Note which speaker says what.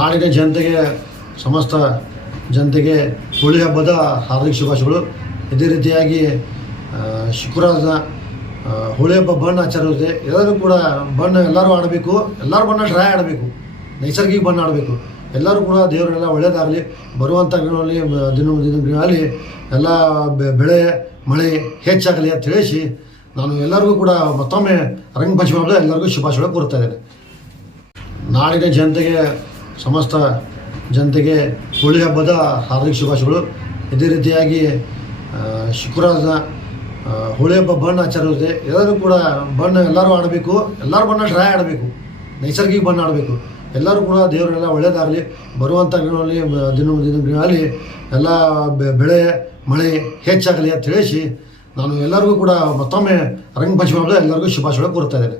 Speaker 1: ನಾಡಿನ ಜನತೆಗೆ, ಸಮಸ್ತ ಜನತೆಗೆ ಹೋಳಿ ಹಬ್ಬದ ಹಾರ್ದಿಕ ಶುಭಾಶಯಗಳು. ಇದೇ ರೀತಿಯಾಗಿ ಶುಕ್ರವಾರದ ಹೋಳಿ ಹಬ್ಬ ಬಣ್ಣ ಆಚರಿಸುತ್ತೆ. ಎಲ್ಲರೂ ಕೂಡ ಬಣ್ಣ ಎಲ್ಲರೂ ಆಡಬೇಕು. ಎಲ್ಲರೂ ಬಣ್ಣ ಡ್ರೈ ಆಡಬೇಕು. ನೈಸರ್ಗಿಕ ಬಣ್ಣ ಆಡಬೇಕು. ಎಲ್ಲರೂ ಕೂಡ ದೇವರೆಲ್ಲ ಒಳ್ಳೆಯದಾಗಲಿ ಬರುವಂಥ ದಿನಗಳಲ್ಲಿ, ದಿನ ದಿನ ದಿನಗಳಲ್ಲಿ ಎಲ್ಲ ಬೆಳೆ, ಮಳೆ ಹೆಚ್ಚಾಗಲಿ ಅಂತ ತಿಳಿಸಿ ನಾನು ಎಲ್ಲರಿಗೂ ಕೂಡ ಮತ್ತೊಮ್ಮೆ ರಂಗಪಂಚಮಿ ಎಲ್ಲರಿಗೂ ಶುಭಾಶಯಗಳು ಕೋರ್ತಾ ಇದ್ದೇನೆ. ನಾಡಿನ ಜನತೆಗೆ ಸಮಸ್ತ ಜನತೆಗೆ ಹೋಳಿ ಹಬ್ಬದ ಹಾರ್ದಿಕ ಶುಭಾಶಯಗಳು. ಇದೇ ರೀತಿಯಾಗಿ ಶುಕ್ರವಾರದ ಹೋಳಿ ಹಬ್ಬ ಬಣ್ಣ ಆಚರಿಸುತ್ತೆ. ಎಲ್ಲರೂ ಕೂಡ ಬಣ್ಣ ಎಲ್ಲರೂ ಆಡಬೇಕು. ಎಲ್ಲರೂ ಬಣ್ಣ ಡ್ರೈ ಆಡಬೇಕು. ನೈಸರ್ಗಿಕ ಬಣ್ಣ ಆಡಬೇಕು. ಎಲ್ಲರೂ ಕೂಡ ದೇವರೆಲ್ಲ ಒಳ್ಳೆಯದಾಗಲಿ ಬರುವಂಥ ದಿನಗಳಲ್ಲಿ ದಿನ ದಿನಗಳಲ್ಲಿ ಎಲ್ಲ ಬೆಳೆ, ಮಳೆ ಹೆಚ್ಚಾಗಲಿ ಅಂತ ತಿಳಿಸಿ ನಾನು ಎಲ್ಲರಿಗೂ ಕೂಡ ಮತ್ತೊಮ್ಮೆ ರಂಗಪಂಚಮಿ ಎಲ್ಲರಿಗೂ ಶುಭಾಶಯಗಳು ಕೋರ್ತಾ ಇದ್ದೇನೆ.